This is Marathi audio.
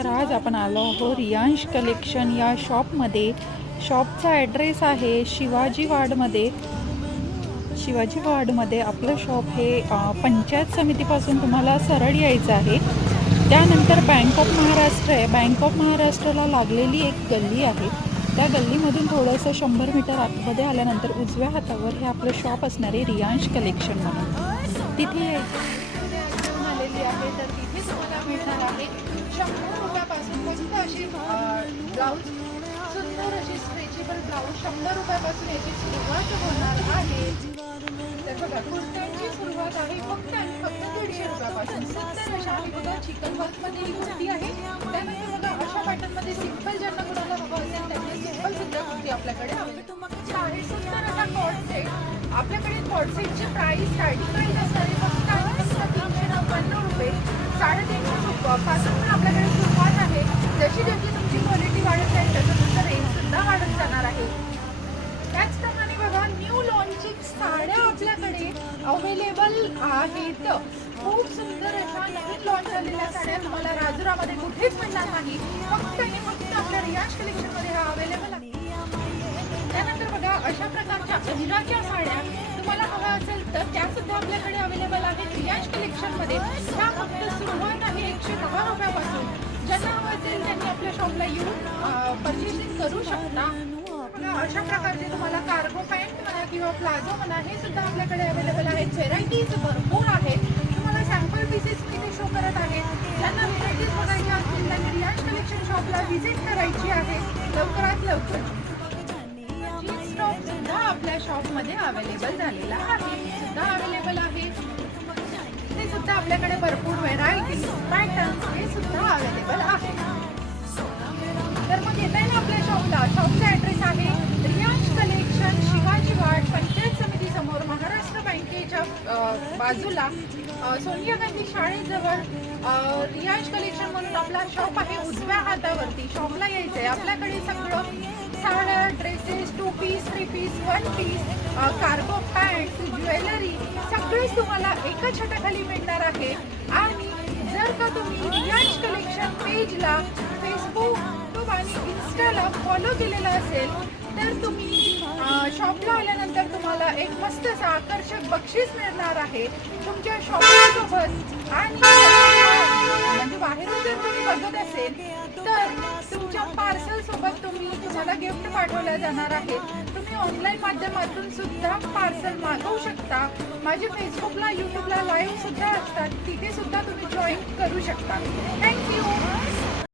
तर आज आपण आलो आहोत रियांश कलेक्शन या शॉपमध्ये. शॉपचा ॲड्रेस आहे शिवाजी वार्डमध्ये आपलं शॉप हे पंचायत समितीपासून तुम्हाला सरळ यायचं आहे. त्यानंतर बँक ऑफ महाराष्ट्र आहे. बँक ऑफ महाराष्ट्राला लागलेली एक गल्ली आहे. त्या गल्लीमधून थोडंसं 100 मीटर आतमध्ये आल्यानंतर उजव्या हातावर हे आपलं शॉप असणार आहे रियांश कलेक्शन म्हणून. तिथे यायचं आलेली आहे तर तिथे तुम्हाला मिळणार आहे 100 रुपयापासून मस्त अशी ब्लाऊज, सुंदर अशी स्ट्रेचेबल ब्लाऊज 100 रुपयापासून याची सुरुवात होणार आहे. तर बघा कुर्त्यांची सुरुवात आहे फक्त आणि फक्त 150 रुपयापासून. सुंदर अशा आहे बघा चिकन वर्कमध्ये ही कुर्ती आहे. त्यानंतर बघा अशा पॅटर्नमध्ये सिंपल ज्यांना कुणाला हवं असेल त्यांनी सिंपल सुद्धा कुर्ती आपल्याकडे आहे. सुंदर असा कॉर्ड सेट. आपल्याकडे कॉर्ड सेटची प्राइस स्टार्टिंग प्राइस असणार आहे फक्त आणि फक्त 350 रुपये. 350 पासून पण आपल्याकडे सुरुवात आहे. जशी जशी तुमची क्वालिटी वाढत जाईल तसं तुमचं रेंज सुद्धा वाढत जाणार आहे. त्याचप्रमाणे बघा न्यू लॉन्चिंग साड्या आपल्याकडे अवेलेबल आहेत. खूप सुंदर अशा नवीन लॉन्च झालेल्या साड्या तुम्हाला राजुरामध्ये कुठेच मिळणार नाही. फक्त आणि फक्त आपल्या रियांश कलेक्शनमध्ये हा अवेलेबल आहे. त्यानंतर बघा अशा प्रकारच्या अहिराच्या साड्या तुम्हाला हव्या असेल तर त्या सुद्धा आपल्याकडे अवेलेबल आहेत रियांश कलेक्शनमध्ये. ह्या फक्त सुरुवात आहे 110 रुपयापासून. ज्यांना हवं असेल त्यांनी आपल्या शॉपला येऊन परचेसिंग करू शकता. अशा प्रकारचे तुम्हाला कार्गो पॅन्ट म्हणा किंवा प्लाझो म्हणा हे सुद्धा आपल्याकडे अवेलेबल आहेत. व्हेरायटीज भरपूर आहेत. तुम्हाला सॅम्पल पीसेस मी ते शो करत आहे. ज्यांना व्हेरायटीज बघायच्या असतील त्यांनी रियांश कलेक्शन शॉपला व्हिजिट करायची आहे लवकरात लवकर. जीन्स टॉप सुद्धा आपल्या शॉपमध्ये अवेलेबल झालेला आहे. सुद्धा अवेलेबल आहे. ते सुद्धा आपल्याकडे भरपूर व्हेरायटीज पॅटर्न हे सुद्धा अवेलेबल आहे. तर मग येता येईल आपल्या शॉपला. शॉपचा ॲड्रेस आहे रियांश कलेक्शन शिवाजी वार्ड पंचायत समिती समोर महाराष्ट्र बँकेच्या बाजूला सोनिया गांधी शाळेजवळ रियांश कलेक्शन म्हणून आपला शॉप आहे उजव्या हातावरती. शॉपला यायचं आहे. आपल्याकडे सगळं साड्या, dresses, 2 piece, 3 piece, 1 piece, cargo pant, jewellery सगळेच तुम्हाला एका छताखाली मिळणार आहे. आणि जर का तुम्ही रियांश कलेक्शन पेजला फेसबुक आणि इन्स्टाला फॉलो केलेला असेल तर तुम्ही शॉपला आल्यानंतर तुम्हाला एक मस्त असं आकर्षक बक्षीस मिळणार आहे तुमच्या शॉपसोबत. आणि म्हणजे बाहेरून जर तुम्ही बघत असेल तर तुमच्या पार्सल सोबत तुम्हाला गिफ्ट पाठवल्या जाणार आहे. तुम्ही ऑनलाईन माध्यमातून सुद्धा पार्सल मागवू शकता. माझे फेसबुकला, यूट्यूबला लाईव्ह सुद्धा असतात. तिथे सुद्धा तुम्ही जॉईन करू शकता. थँक्यू.